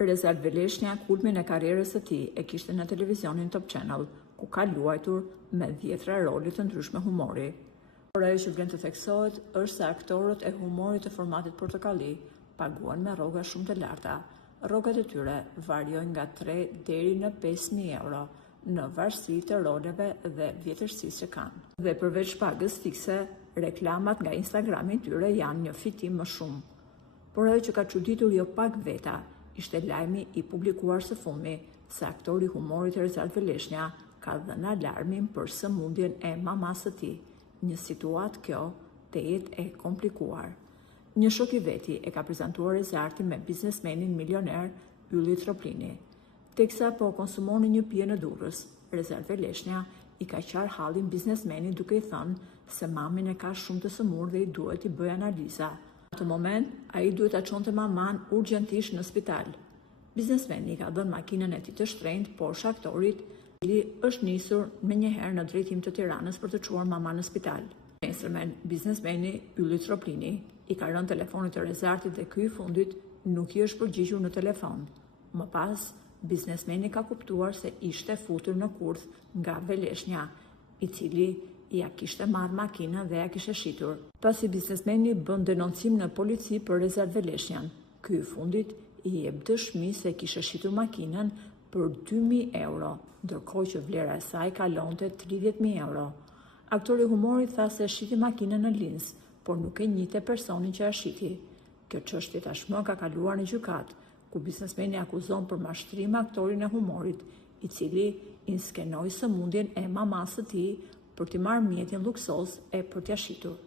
Reza Alvelishnja kulmin e karrierës së tij e kishte në televizionin Top Channel, ku ka luajtur me 10 role të ndryshme humori. Por ajo që vlen të theksohet është se aktorët e humorit të formatit portokalli paguan me rroga shumë të larta. Rrogat e tyre variojnë nga 3 deri në 5.000 euro në varësi të roleve dhe vjetërsisë që kanë. Dhe përveç pagës fikse, reklamat nga Instagrami i tyre janë një fitim më shumë. Por ajo që ka çuditur jo pak veta ishte lajmi i publikuar së fundmi se aktori i humorit Reza Alvelishnja ka dhënë alarmin për sëmundjen e mamasë së tij, një situatë kjo të jetë e komplikuar. Një shok i veti e ka prezantuar Rezartin me biznesmenin milioner Ylli Troplini. Teksa po konsumoni një pije në Durrës, Reza Alvelishnja i ka qarë hallin biznesmenit duke i thënë se mamin e ka shumë të sëmurë dhe i duhet i bëj analiza. Në atë moment, ai duhet ta çonte maman urgjentisht në spital. Biznesmeni ka dhënë makinën e tij të shtrenjtë Porsche aktorit, i cili është nisur menjëherë në drejtim të Tiranës për të çuar maman në spital. Nesërmen, biznesmeni Ylli Troplini i ka rënë telefonit të Rezartit dhe ky i fundit nuk i është përgjigjur në telefon. Më pas, biznesmeni ka kuptuar se ishte futur në kurth nga Alvelishnja, i cili ja kishte marrë makinën dhe ja kishte shitur. Pasi biznesmeni bën denoncim në polici për Reza Alvelishnjan, ky i fundit i jep dëshmi se kishte shitur makinën për 2.000 euro, ndërkohë që vlera e saj kalonte 30.000 euro. Aktori i humorit tha se shiti makinën në Linz, por nuk e njihte personin që ja shiti. Kjo çështje tashmë ka kaluar në gjykatë, ku biznesmeni akuzon për mashtrim aktorin e humorit, i cili inskenoi sëmundjen e mamasë së tij për t'i marrë mjetin luksoz e për t'ia shitur.